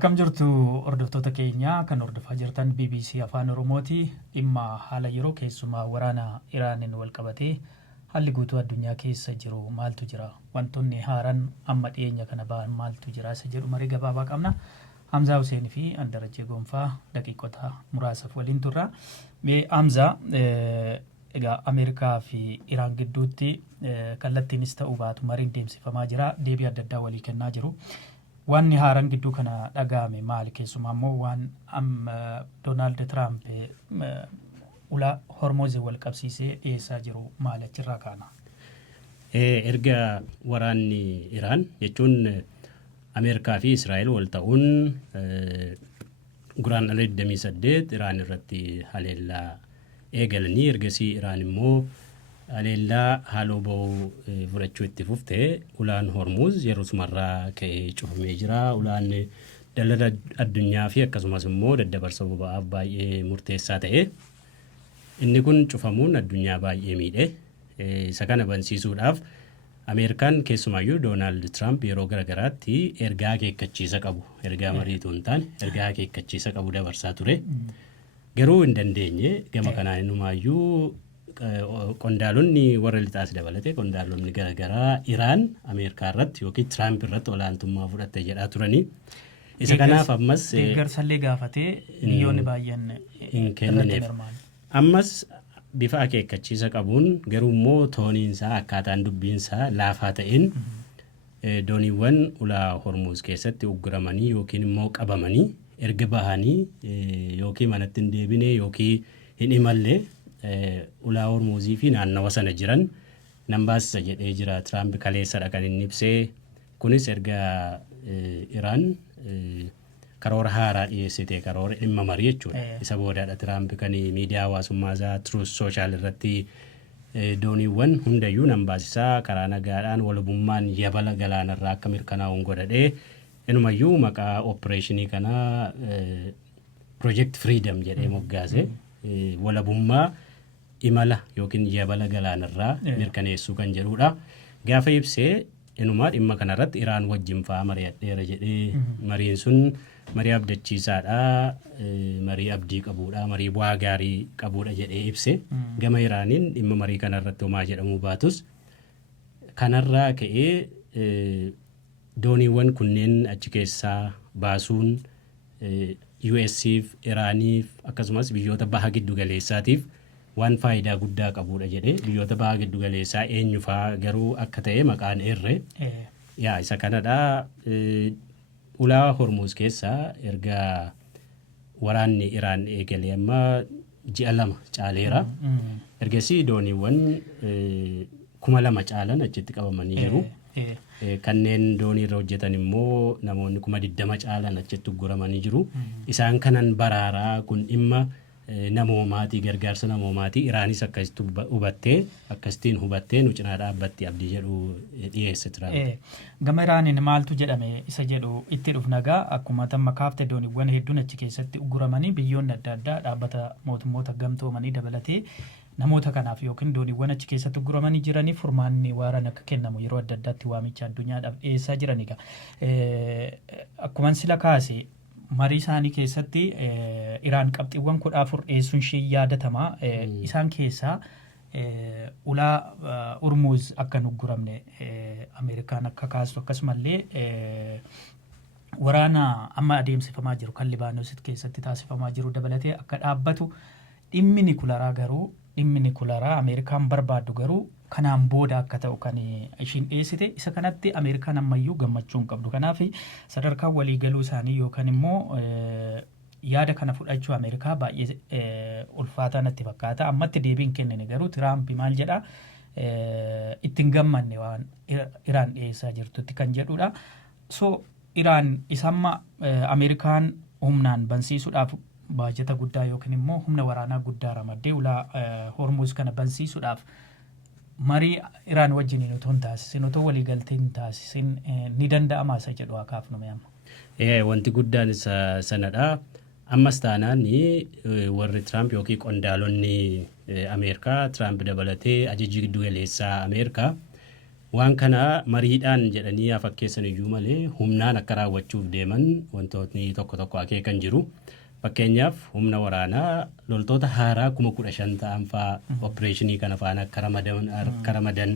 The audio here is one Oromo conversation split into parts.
Akkam jirtu hordoftoota keenya kan hordofaa jirtan BBC Afaan Oromooti. Dhimma haala yeroo keessumaa waraana Iraaniin wal qabatee haalli guutuu addunyaa keessa jiru maaltu jira? Wantoonni haaraan amma dhiyeenya kana ba'an maaltu jira? Isa jedhu marii gabaabaa qabna. Hamzaa Hussein fi Andarajee Gonfaa daqiiqota muraasaaf waliin turra. Mee Hamzaa egaa Ameerikaa fi Iraan gidduutti kallattiinis ta'uu baatu mariin deemsifamaa jira. Deebii adda addaa walii kennaa jiru. Wanni haaraan gidduu kana dhaga'ame maali? Keessumaa immoo waan Doonaald Tiraamp ulaa Hormuuz wal qabsiisee dhiyeessaa jiru maali achirraa kaana? Erga waraanni Iraan jechuun Ameerikaa fi Israa'el wal ta'uun guraan 28 Iraan irratti haleellaa eegalanii ergasii Iraan immoo haleellaa haaloo ba'uu fudhachuu itti fuftee ulaan Hormuuz yeroo sumarraa ka'ee cufamee jira. Ulaan daldala addunyaa fi akkasumas immoo daddabarsa boba'aaf baay'ee murteessaa ta'e. Inni kun cufamuun addunyaa baay'ee miidhe. Isa kana bansiisuudhaaf Ameerikaan keessumaayyuu Doonaald Tiraamp yeroo garagaraatti ergaa akeekkachiisa qabu, ergaa mariituu hin taane ergaa akeekkachiisa qabu dabarsaa ture. Garuu hin dandeenye gama kanaan innumaayyuu qondaalonni warra lixaas dabalatee qondaalonni garagaraa Iraan Ameerikaa irratti yookiin Tiraamp irratti olaantummaa fudhatte jedhaa turanii. Isa kanaaf ammas deeggarsallee gaafatee biyyoonni baay'een hin kennineef. Ammas bifa akeekkachiisa qabuun garuu immoo tooniinsaa akkaataan dubbiinsaa laafaa ta'een dooniiwwan ulaa Hormuuz keessatti ugguramanii yookiin immoo qabamanii erga bahanii yookiin manatti hin deebine yookiin hin imalle ulaa Hormuuzii fi naannawa sana jiran nan baasisa jedhee jira. Tiraamp kaleessadha kan inni ibsee. Kunis erga Iraan karoora haaraa dhiyeessite karoora dhimma marii jechuudha. Isa boodaadha Tiraamp kan miidiyaa hawaasummaa isaa Truth Social irratti dooniiwwan hundayyuu nan baasisaa karaa nagaadhaan walabummaan yabala galaanarraa akka mirkanaa'uun godhadhee inumayyuu maqaa opereeshinii kanaa Project Freedom jedhee moggaase walabummaa imala yookiin yabala galaanarraa mirkaneessuu kan jedhudha. Gaafa ibsee inumaa dhimma kanarratti Iraan wajjin fa'aa mari'adheera jedhee mariin sun marii abdachiisaadha, marii abdii qabuudha, marii bu'aa gaarii qabuudha jedhee ibse. Gama Iraaniin dhimma marii kanarratti homaa jedhamuu baatus kanarraa ka'ee dooniiwwan kunneen achi keessaa baasuun US'if Iraaniif akkasumas biyyoota baha giddu galeessaatiif waan faayidaa guddaa qabuudha jedhee biyyoota baha giddu galeessaa eenyufaa garuu akka ta'e maqaan eerre isa kanadha. Ulaa Hormuuz keessaa erga waraanni Iraan eegalee amma ji'a 2 caaleera. Ergasii dooniiwwan 2,000 caalan achitti qabamanii jiru. Kanneen doonii irra hojjetan immoo namoonni 20,000 caalan achitti ugguramanii jiru. Isaan kanan baraaraa kun dhimma namoomaatii gargaarsa namoomaatii Iraanis akkasittiin hubattee nu cinaa dhaabbatti abdii jedhu dhiyeesse Tiraamp. Gama Iraaniin maaltu jedhame isa jedhu itti dhufnagaa akkuma tamma kaafte dooniiwwan hedduun achi keessatti ugguramanii biyyoonni adda addaa dhaabbata mootummoota gamtoomanii dabalatee namoota kanaaf yookiin dooniiwwan achi keessatti ugguramanii jiraniif furmaanni waaraan akka kennamu yeroo adda addaatti waamicha addunyaadhaaf dhiyeessaa jiraniga. Akkuma sila kaase marii isaanii keessatti Iraan qabxiiwwan 14 dhiyeessuun ishee yaadatamaa. Isaan keessaa ulaa Hormuuz akka hin ugguramne Ameerikaan akka kaastu akkasumallee waraana amma adeemsifamaa jiru kan Libaanoositti keessatti taasifamaa jiru dabalatee akka dhaabbatu dhimmi nikularaa Ameerikaan barbaaddu garuu kanaan booda akka ta'u kan ishiin dhiyeessite. Isa kanatti Ameerikaan ammayyuu gammachuu hin qabdu. Kanaaf sadarkaa waliigaluu isaanii yookaan immoo yaada kana fudhachuu Ameerikaa baay'ee ulfaataa natti fakkaata. Ammatti deebiin kennine garuu Tiraamp maal jedha ittiin gammanne waan Iraan dhiyeessaa jirtutti kan jedhudha. So Iraan isamma Ameerikaan humnaan bansiisuudhaaf baajata guddaa yookiin immoo humna waraanaa guddaa ramaddee ulaa Hormuuz kana bansiisuudhaaf marii Iraan wajjin otoo hin taasisin otoo waliigaltee hin taasisin ni danda'ama isa jedhu akaafnu amma. Wanti guddaan isa sanadha. Ammas taanaan warri Tiraamp yookiin qondaalonni Ameerikaa Tiraamp dabalatee ajajji giddu galeessaa Ameerikaa waan kana mariidhaan jedhanii fakkeessan iyyuu malee humnaan akka raawwachuuf deeman wantootni tokko akeekan jiru. Fakkeenyaaf humna waraanaa loltoota haaraa 15,000 ta'an fa'aa opereeshinii kana faana akka ramadan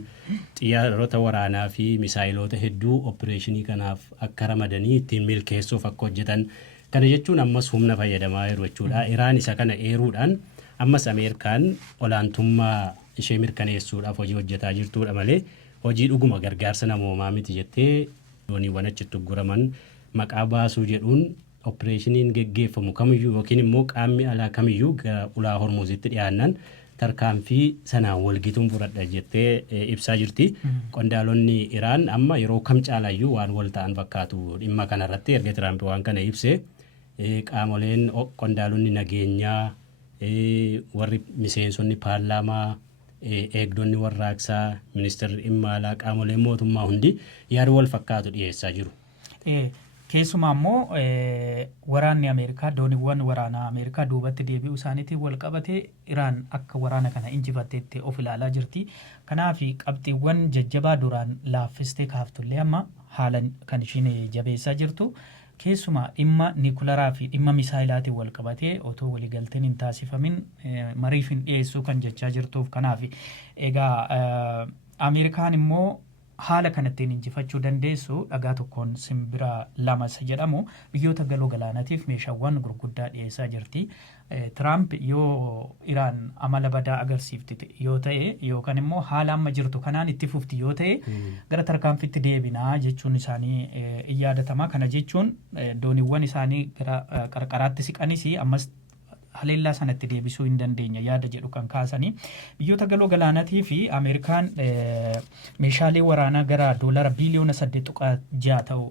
xiyyaarota waraanaa fi misaayiloota hedduu opereeshinii kanaaf akka ramadanii ittiin milkeessuuf akka hojjetan. Kana jechuun ammas humna fayyadamaa jiru jechuudha. Iraan isa kana eeruudhaan ammas Ameerikaan olaantummaa ishee mirkaneessuudhaaf hojii hojjetaa jirtuudha malee hojii dhuguma gargaarsa namoomaa miti jettee dooniiwwan achitti ugguraman maqaa baasuu jedhuun opereeshiniin geggeeffamu kamiyyuu yookiin immoo qaamni alaa kamiyyuu gara ulaa Hormuuzitti dhiyaannan tarkaanfii sanaan walgituun fudhadha jettee ibsaa jirti. Qondaalonni Iraan amma yeroo kam caalayyuu waan wal ta'an fakkaatu dhimma kanarratti erga Tiraamp waan kana ibse qaamoleen qondaalonni nageenyaa warri miseensonni paarlaamaa eegdonni warraaqsaa ministeerri dhimma alaa qaamoleen mootummaa hundi yaada wal fakkaatu dhiyeessaa jiru. Keessumaa immoo waraanni Ameerikaa dooniiwwan waraanaa Ameerikaa duubatti deebi'uu isaaniitiin wal qabatee Iraan akka waraana kana injifatteetti of ilaalaa jirti. Kanaaf qabxiiwwan jajjabaa duraan laaffistee kaaftullee amma haala kan ishiin jabeessaa jirtu. Keessumaa dhimma niikularaa fi dhimma misaayilaatiin wal qabatee otoo waliigalteen hin taasifamin mariif hin dhiyeessuu kan jechaa jirtuuf. Kanaaf egaa Ameerikaan immoo haala kanattiin injifachuu dandeessu dhagaa tokkoon simbira lama jedhamu biyyoota galoo galaanatiif meeshaawwan gurguddaa dhiyeessaa jirti. Tiraamp yoo Iraan amala badaa agarsiifte yoo ta'e yookaan immoo haala amma jirtu kanaan itti fufti yoo ta'e gara tarkaanfitti deebinaa jechuun isaanii in yaadatama. Kana jechuun dooniiwwan isaanii gara qarqaraatti siqanis ammas haleellaa sanatti deebisuu hin dandeenya yaada jedhu kan kaasanii biyyoota galoo galaanatii fi Ameerikaan meeshaalee waraanaa gara $8 biiliyoona 8.6 ta'u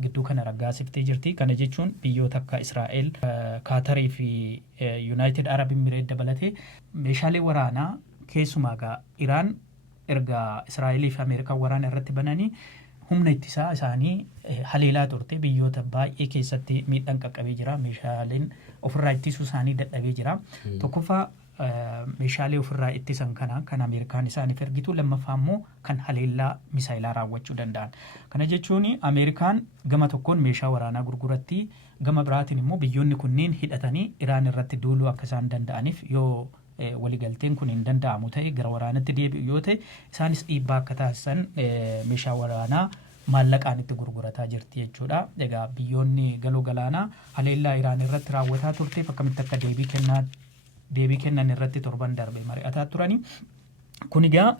gidduu kana raggaasiftee jirti. Kana jechuun biyyoota akka Israa'el, Kaatarii fi Yuunaayitid Arab Imireet dabalatee meeshaalee waraanaa keessumaa gaa Iraan erga Israa'elii fi Ameerikaan waraana irratti bananii humna ittisaa isaanii haleelaa turte biyyoota baay'ee keessatti miidhaan qaqqabee jira. Meeshaaleen ofirraa ittisuu isaanii dadhabee jira. Tokkoffaa meeshaalee ofirraa ittisan kana kan Ameerikaan isaaniif ergitu, lammaffaa immoo kan haleellaa misaayilaa raawwachuu danda'an. Kana jechuun Ameerikaan gama tokkoon meeshaa waraanaa gurguratti, gama biraatiin immoo biyyoonni kunneen hidhatanii Iraan irratti duuluu akka isaan danda'aniif yoo waliigalteen kun hin danda'amu ta'e gara waraanatti deebi'u yoo ta'e isaanis dhiibbaa akka taasisan meeshaa waraanaa maallaqaan itti gurgurataa jirti jechuudha. Egaa biyyoonni galoo galaanaa haleellaa Iraan irratti raawwataa turteef akkamitti akka deebii kennan irratti torban darbe mari'ataa turani. Kun egaa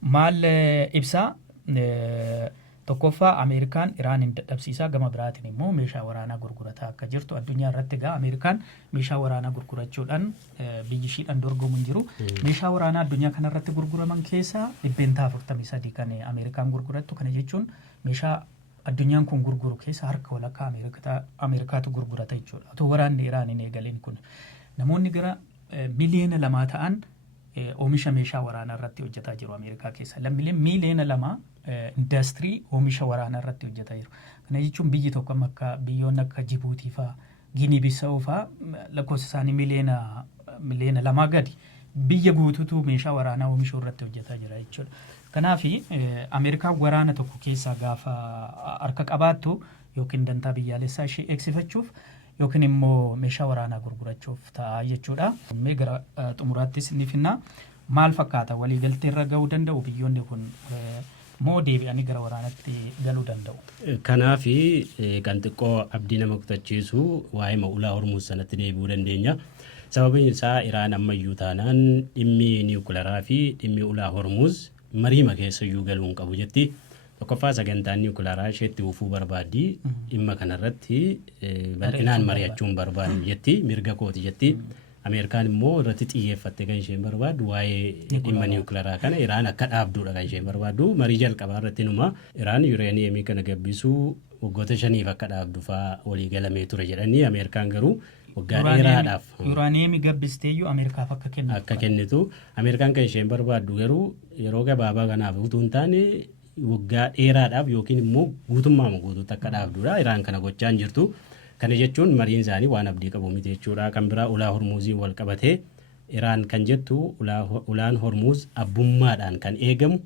maal ibsaa? Tokkoffaa Ameerikaan Iraan hin dadhabsiisaa, gama biraatiin immoo meeshaa waraanaa gurgurataa akka jirtu addunyaa irratti egaa Ameerikaan meeshaa waraanaa gurgurachuudhaan biyyi ishiidhaan dorgomu hin jiru. Meeshaa waraanaa addunyaa kanarratti gurguraman keessaa 43% kan Ameerikaan gurgurattu. Kana jechuun meeshaa addunyaan kun gurguru keessa harka walakkaa Ameerikaatu gurgurata jechuudha. Otoo waraanni Iraan hin eegalin kun namoonni gara miliyoona 2 ta'an oomisha meeshaa waraanaa irratti hojjetaa jiru Ameerikaa keessa. Lammiileen miliyoona 2 indaastirii oomisha waraanaa irratti hojjetaa jiru. Kana jechuun biyyi tokko akka biyyoonni akka Jibuutii fa'aa, Ginii Bisaawuu fa'aa lakkoofsa isaanii miliyoona 2 gadi biyya guutuutu meeshaa waraanaa oomishuu irratti hojjetaa jira jechuudha. Kanaaf Ameerikaan waraana tokko keessaa gaafa harka qabaattu yookiin dantaa biyyaalessaa ishee eegsifachuuf yookiin immoo meeshaa waraanaa gurgurachuuf ta'a jechuudha. Mee gara xumuraattis ni finna. Maal fakkaata waliigaltee irra ga'uu danda'u biyyoonni kun moo deebi'anii gara waraanatti galuu danda'u? Kanaaf kan xiqqoo abdii nama kutachiisu waa'ee ulaa Hormuuz sanatti deebi'uu dandeenya. Sababiin isaa Iraan ammayyuu taanaan dhimmi niwukilaraa fi dhimmi ulaa Hormuuz mariima keessayyuu galuun qabu jetti. Tokkoffaa sagantaan niwukilaraa isheetti ufuu barbaaddi dhimma kanarratti bal'inaan mari'achuun barbaadu jetti, mirga kooti jetti. Ameerikaan immoo irratti xiyyeeffatte kan isheen barbaaddu waa'ee dhimma niwukilaraa kana Iraan akka dhaabduudha kan isheen barbaaddu. Marii jalqabaa irratti numa Iraan yureeniyeemii kana gabbisuu waggoota 5 akka dhaabdu fa'aa walii galamee ture jedhanii Ameerikaan garuu waggaa dheeraadhaaf yureeniyeemii gabbisteeyyuu Ameerikaaf akka kennitu Ameerikaan kan isheen barbaaddu garuu yeroo gabaabaa kanaaf utuu hin taane waggaa dheeraadhaaf yookiin immoo guutummaama guutuutti akka dhaabduudha. Iraan kana gochaa hin jirtu. Kana jechuun mariin isaanii waan abdii qabu miti jechuudha. Kan biraa ulaa Hormuuzii wal qabatee Iraan kan jettu ulaan Hormuuz abbummaadhaan kan eegamu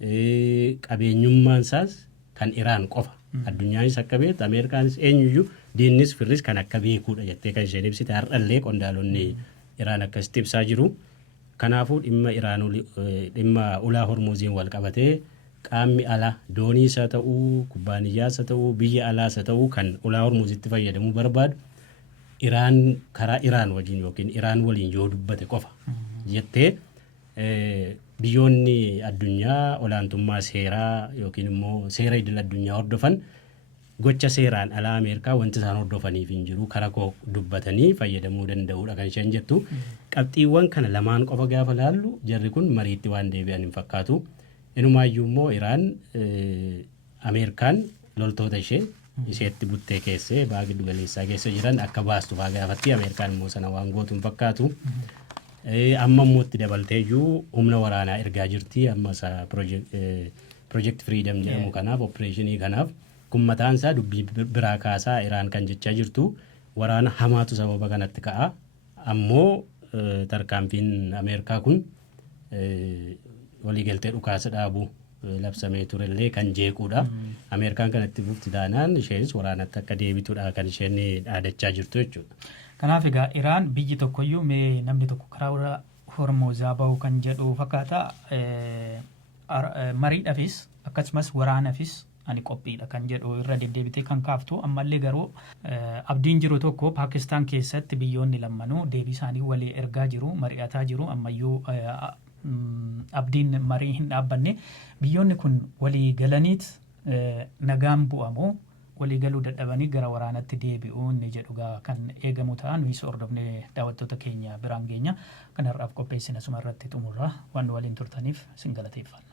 qabeenyummaan isaas kan Iraan qofa. Addunyaanis akka beektu Ameerikaanis eenyuyyuu diinnis firris kan akka beekuudha jettee kan isheen ibsite har'allee qondaalonni Iraan akkasitti ibsaa jiru. Kanaafuu dhimma ulaa Hormuuziin wal qabatee qaamni alaa dooniis haa ta'uu kubbaaniyyaas haa ta'uu biyya alaas haa ta'uu kan ulaa Hormuuzitti fayyadamuu barbaadu Iraan karaa Iraan wajjin yookiin Iraan waliin yoo dubbate qofa jettee biyyoonni addunyaa olaantummaa seeraa yookiin immoo seera idil addunyaa hordofan gocha seeraan alaa Ameerikaa wanti isaan hordofaniif hin jiru karaa koo dubbatanii fayyadamuu danda'uudha kan isheen jettu. Qabxiiwwan kana lamaan qofa gaafa laallu jarri kun mariitti waan deebi'an hin fakkaatu. Inumaayyuu immoo Iraan Ameerikaan loltoota isheetti buttee keessee baha giddu galeessaa keessa jiran akka baastu faa gaafatti Ameerikaan immoo sana waan gootu hin fakkaatu. Amma immoo itti dabalteeyyuu humna waraanaa ergaa jirti amma isaa Project Freedom jedhamu kanaaf opereeshinii kanaaf kun mataan isaa dubbii biraa kaasaa Iraan kan jechaa jirtu waraana hamaatu sababa kanatti ka'a. Ammoo tarkaanfiin Ameerikaa kun waliigaltee dhukaasa dhaabuu labsamee turellee kan jeequudha. Ameerikaan kanatti bufti taanaan isheenis waraanatti akka deebituudha kan isheen dhaadachaa jirtu jechuudha. Kanaaf egaa Iraan biyyi tokkoyyuu mee namni tokko karaa Hormuuzaa bahu kan jedhu fakkaata mariidhaafis akkasumas waraanaafis ani qophiidha kan jedhu irra deddeebitee kan kaaftu ammallee garuu abdiin jiru tokko Paakistaan keessatti biyyoonni lammanuu deebii isaanii walii ergaa jiru mari'ataa jiru ammayyuu abdiin marii hin dhaabbanne biyyoonni kun walii galaniit nagaan bu'amu walii galuu dadhabanii gara waraanatti deebi'uu inni jedhu kan eegamu ta'an nuyi hordofnee daawwattoota keenya biraan geenya kanarraaf qopheessina suma irratti xumurra waan waliin turtaniif isin galateeffanna.